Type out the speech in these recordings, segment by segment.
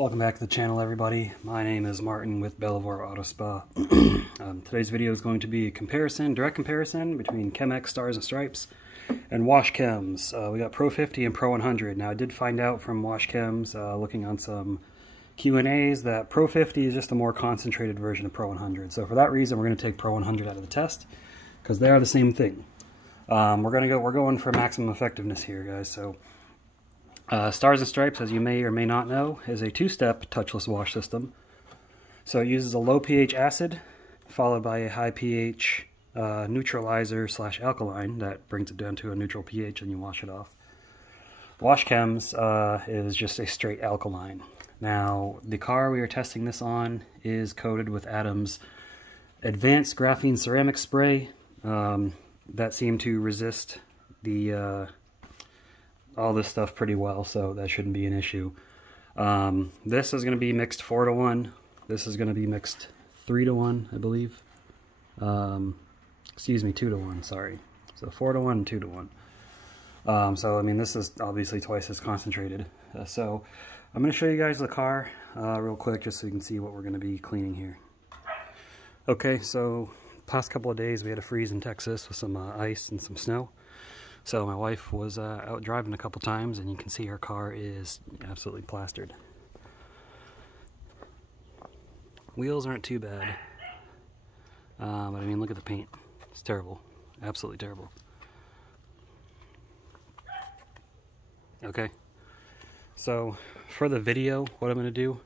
Welcome back to the channel, everybody. My name is Martin with Belvoir Auto Spa. Today's video is going to be a direct comparison between Chem-X Stars and Stripes and Wash Chems. We got Pro 50 and Pro 100. Now I did find out from Wash Chems, looking on some Q&As, that Pro 50 is just a more concentrated version of Pro 100. So for that reason, we're going to take Pro 100 out of the test because they are the same thing. We're going for maximum effectiveness here, guys. So Stars and Stripes, as you may or may not know, is a two-step touchless wash system. So it uses a low pH acid followed by a high pH neutralizer / alkaline that brings it down to a neutral pH and you wash it off. Wash Chems is just a straight alkaline. Now, the car we are testing this on is coated with Adam's advanced graphene ceramic spray that seemed to resist the all this stuff pretty well, so that shouldn't be an issue. This is going to be mixed 4-to-1. This is going to be mixed 3-to-1, I believe. Excuse me, 2-to-1, sorry. So 4-to-1 and 2-to-1. So, I mean, this is obviously twice as concentrated. So, I'm going to show you guys the car real quick, just so you can see what we're going to be cleaning here. Okay, so past couple of days we had a freeze in Texas with some ice and some snow. So my wife was out driving a couple times, and you can see her car is absolutely plastered. Wheels aren't too bad, but I mean, look at the paint. It's terrible, absolutely terrible. Okay, so for the video, what I'm going to do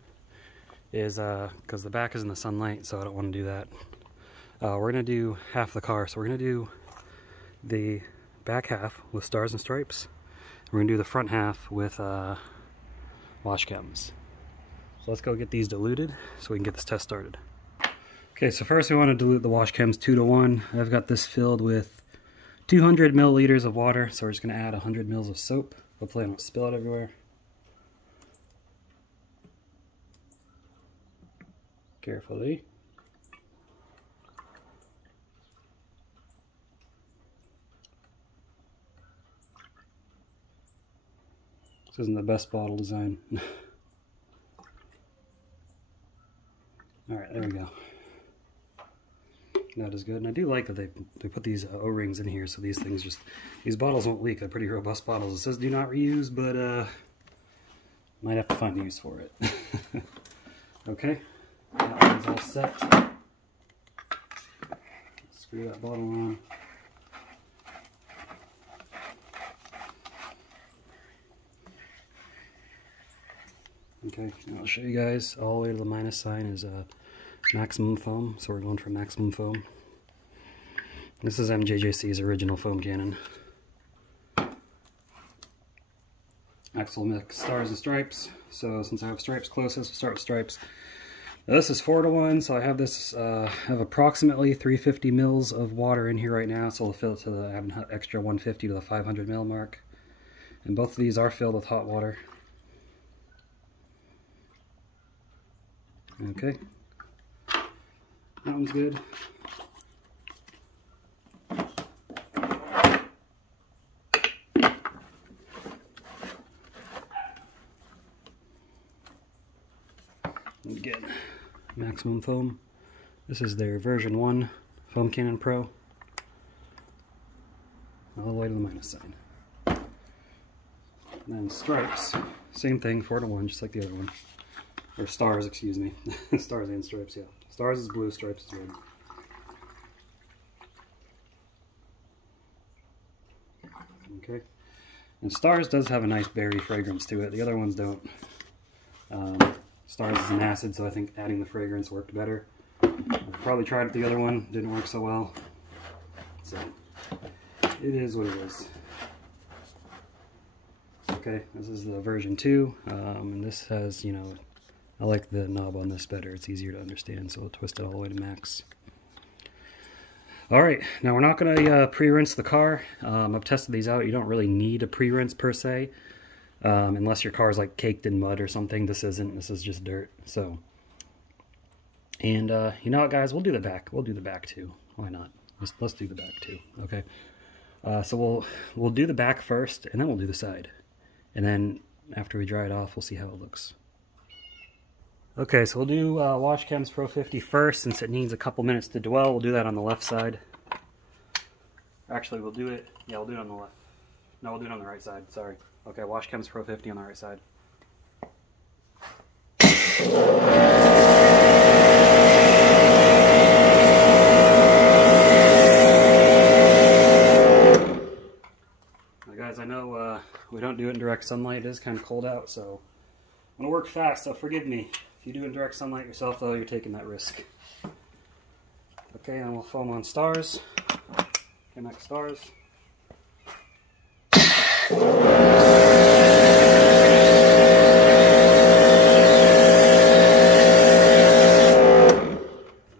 is, because the back is in the sunlight, so I don't want to do that. We're going to do half the car, so we're going to do the back half with Stars and Stripes. We're going to do the front half with Wash Chems. So let's go get these diluted so we can get this test started. Okay, so first we want to dilute the Wash Chems 2-to-1. I've got this filled with 200 milliliters of water, so we're just going to add 100 mils of soap. Hopefully I don't spill it everywhere. Carefully. This isn't the best bottle design. Alright, there we go. That is good. And I do like that they put these O-rings in here, so these bottles won't leak. They're pretty robust bottles. It says do not reuse, but might have to find a use for it. Okay, that one's all set. Screw that bottle on. Okay, I'll show you guys. All the way to the minus sign is maximum foam, so we're going for maximum foam. This is MJJC's original foam cannon. Next we'll mix Stars and Stripes. So since I have Stripes closest, we'll start with Stripes. Now this is 4-to-1, so I have this, have approximately 350 mils of water in here right now, so we'll fill it to I have an extra 150 to the 500 mil mark. And both of these are filled with hot water. Okay, that one's good. Again, maximum foam. This is their version 1 foam cannon Pro. All the way to the minus sign. And then Stripes, same thing, 4-to-1, just like the other one. Or Stars, excuse me. Stars and Stripes, yeah. Stars is blue, Stripes is red. Okay. And Stars does have a nice berry fragrance to it. The other ones don't. Stars is an acid, so I think adding the fragrance worked better. I probably tried it the other one, didn't work so well. So, it is what it is. Okay, this is the version 2, and this has, you know, I like the knob on this better. It's easier to understand, so we'll twist it all the way to max. Alright, now we're not going to pre-rinse the car. I've tested these out. You don't really need a pre-rinse per se, unless your car is like caked in mud or something. This isn't. This is just dirt. So, and you know what, guys? We'll do the back. We'll do the back too. Why not? Let's do the back too. Okay. So we'll do the back first, and then we'll do the side, and then after we dry it off, we'll see how it looks. Okay, so we'll do Wash Chems Pro 50 first, since it needs a couple minutes to dwell. We'll do that on the left side. Actually, we'll do it on the left. No, we'll do it on the right side, sorry. Okay, Wash Chems Pro 50 on the right side. Now guys, I know we don't do it in direct sunlight. It is kind of cold out, so I'm going to work fast, so forgive me. If you do it in direct sunlight yourself, though, you're taking that risk. Okay, and we'll foam on stars. Chem-X Stars.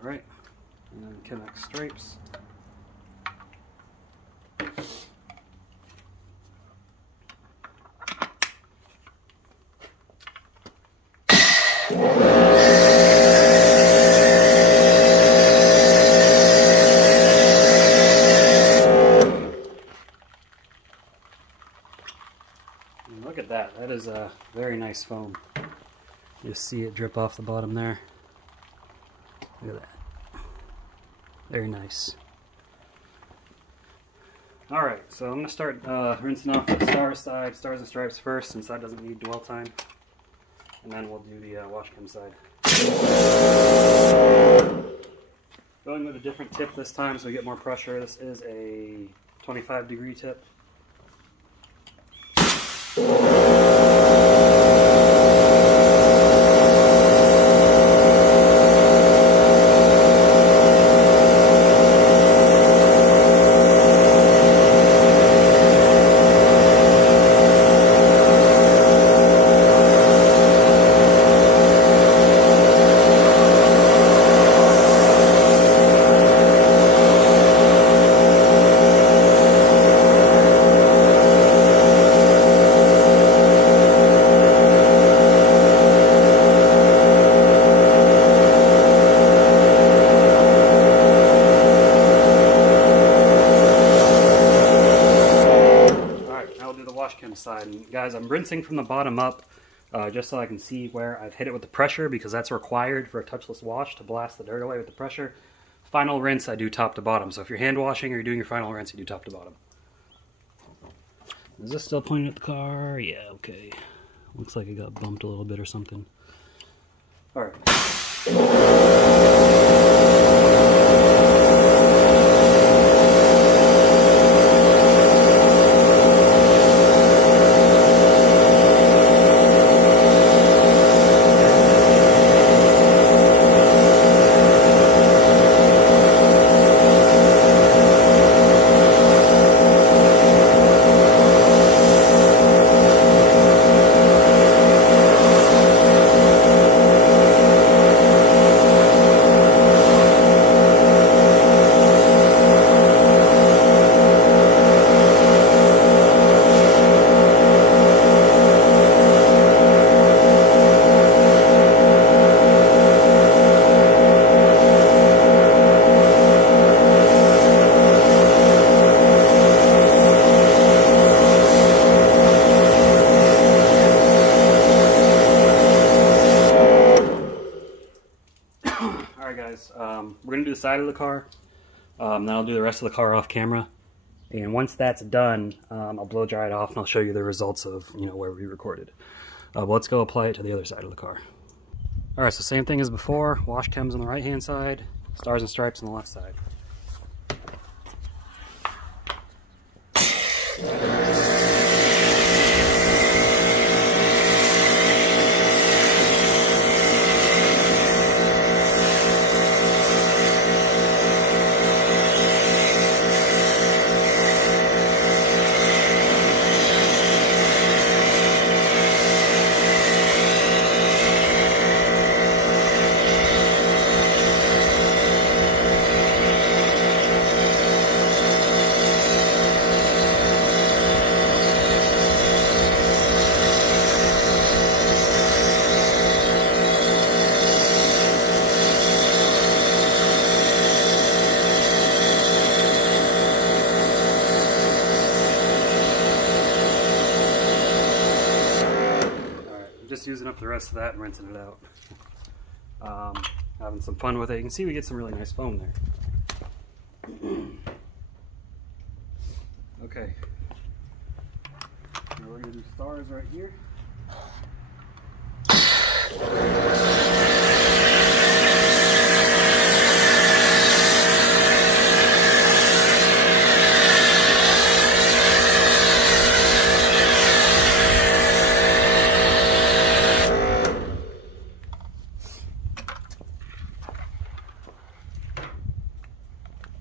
Alright, and then Chem-X Stripes. And look at that. That is a very nice foam. You just see it drip off the bottom there. Look at that. Very nice. Alright, so I'm going to start rinsing off the stars side, stars and stripes first, since that doesn't need dwell time. And then we'll do the Wash Chem side. Going with a different tip this time so we get more pressure. This is a 25-degree tip. Side. And guys, I'm rinsing from the bottom up just so I can see where I've hit it with the pressure, because that's required for a touchless wash, to blast the dirt away with the pressure. Final rinse, I do top to bottom. So if you're hand washing or you're doing your final rinse, you do top to bottom. Is this still pointing at the car? Yeah, okay. Looks like it got bumped a little bit or something. Alright. We're going to do the side of the car, then I'll do the rest of the car off camera, and once that's done, I'll blow dry it off and I'll show you the results of, where we recorded. But let's go apply it to the other side of the car. Alright, so same thing as before, Wash Chems on the right hand side, Stars and Stripes on the left side. Just using up the rest of that and rinsing it out. having some fun with it. You can see we get some really nice foam there. Okay, now we're going to do stars right here.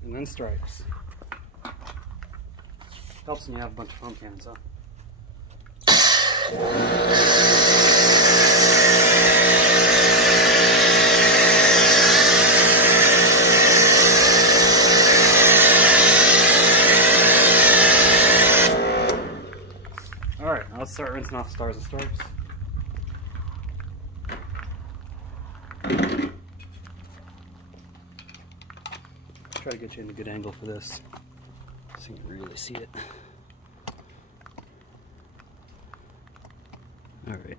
And then stripes. Helps when you have a bunch of foam cans, huh? Alright, now let's start rinsing off Stars and Stripes. Try to get you in a good angle for this so you can really see it. All right.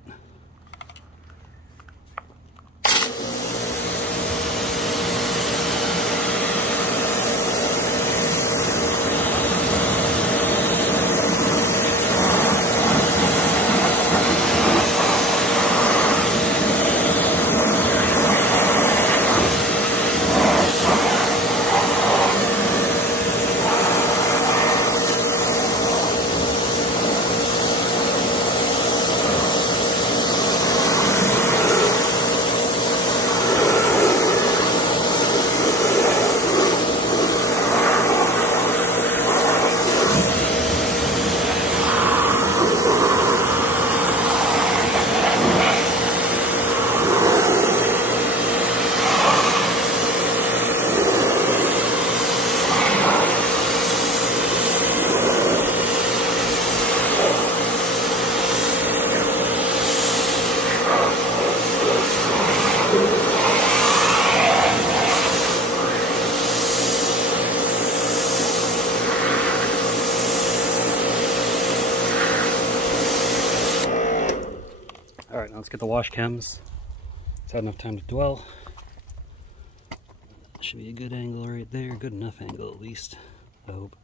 Alright, now let's get the wash chems. It's had enough time to dwell. Should be a good angle right there, good enough angle at least, I hope.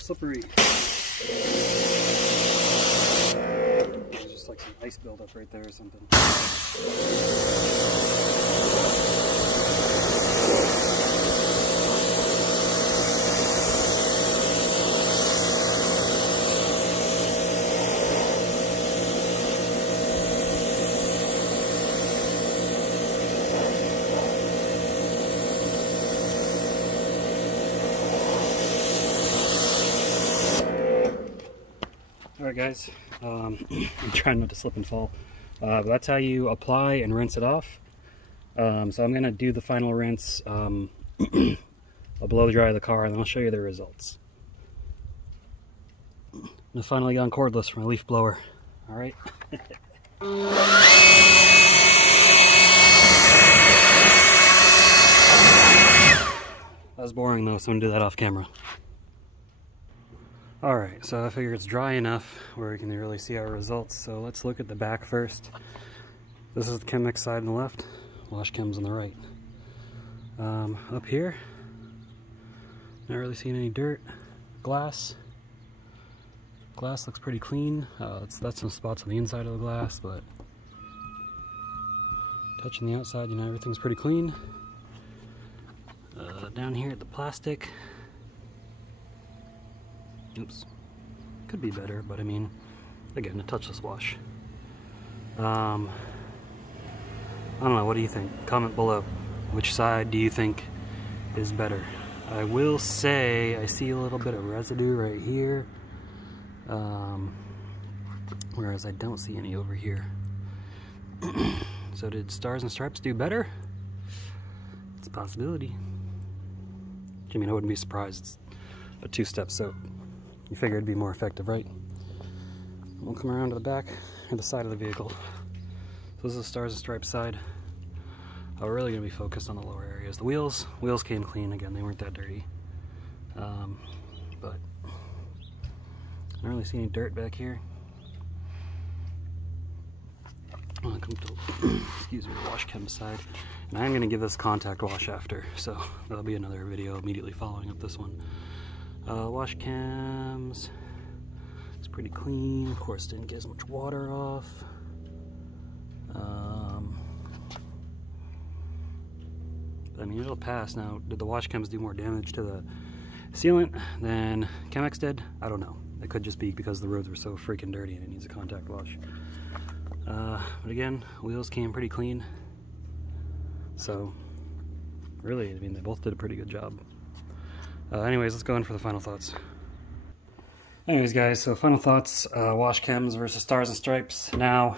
Slippery. There's just like some ice buildup right there or something. Alright guys, I'm trying not to slip and fall, but that's how you apply and rinse it off. So I'm going to do the final rinse, I'll blow dry the car and then I'll show you the results. I finally got cordless for my leaf blower. Alright. That was boring though, so I'm going to do that off camera. Alright, so I figure it's dry enough where we can really see our results. So let's look at the back first. This is the Chem-X side on the left, Wash Chems on the right. Up here, not really seeing any dirt, glass. Glass looks pretty clean. That's some spots on the inside of the glass, but touching the outside, you know, everything's pretty clean. Down here at the plastic, oops, could be better, but I mean, again, a touchless wash. I don't know, what do you think? Comment below. Which side do you think is better? I will say I see a little bit of residue right here, whereas I don't see any over here. So did Stars and Stripes do better? It's a possibility. I mean, I wouldn't be surprised. It's a two-step soap. You figure it'd be more effective, right? We'll come around to the back or the side of the vehicle. So this is the Stars and Stripes side. We're really going to be focused on the lower areas. The wheels came clean. Again, they weren't that dirty. But I don't really see any dirt back here. I'll come to, excuse me, the Wash Chems side. And I'm going to give this contact wash after, so that'll be another video immediately following up this one. Wash Chems. It's pretty clean. Of course, didn't get as much water off. I mean, it'll pass. Now, did the Wash Chems do more damage to the sealant than Chem-X did? I don't know. It could just be because the roads were so freaking dirty and it needs a contact wash. But again, wheels came pretty clean. So, really, I mean, they both did a pretty good job. Anyways, let's go in for the final thoughts. Anyways, guys, so final thoughts, Wash Chems versus Stars and Stripes. Now,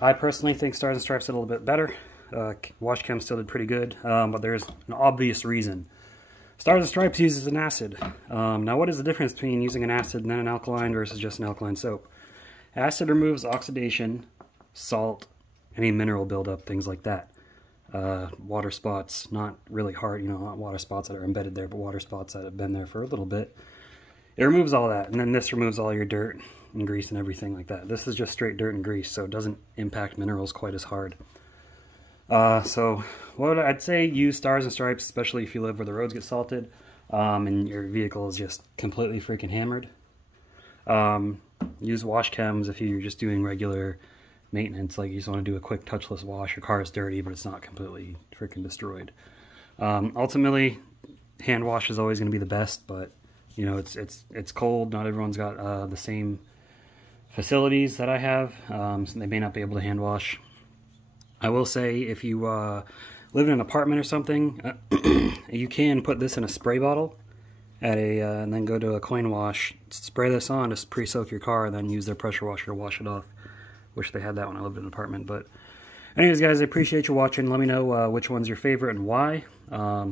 I personally think Stars and Stripes did a little bit better. Wash Chems still did pretty good, but there's an obvious reason. Stars and Stripes uses an acid. Now, what is the difference between using an acid and then an alkaline versus just an alkaline soap? Acid removes oxidation, salt, any mineral buildup, things like that. Water spots, not really hard, you know, not water spots that are embedded there, but water spots that have been there for a little bit. It removes all that, and then this removes all your dirt and grease and everything like that. This is just straight dirt and grease, so it doesn't impact minerals quite as hard. So what I'd say, use Stars and Stripes, especially if you live where the roads get salted and your vehicle is just completely freaking hammered. Use Wash Chems if you're just doing regular maintenance, like you just want to do a quick touchless wash. Your car is dirty, but it's not completely freaking destroyed. Ultimately, hand wash is always going to be the best, but you know, it's cold. Not everyone's got the same facilities that I have, so they may not be able to hand wash. I will say, if you live in an apartment or something, you can put this in a spray bottle at and then go to a coin wash, spray this on, just pre-soak your car, and then use their pressure washer to wash it off. Wish they had that when I lived in an apartment. But anyways, guys, I appreciate you watching. Let me know which one's your favorite and why.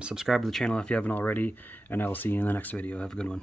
Subscribe to the channel if you haven't already, and I will see you in the next video. Have a good one.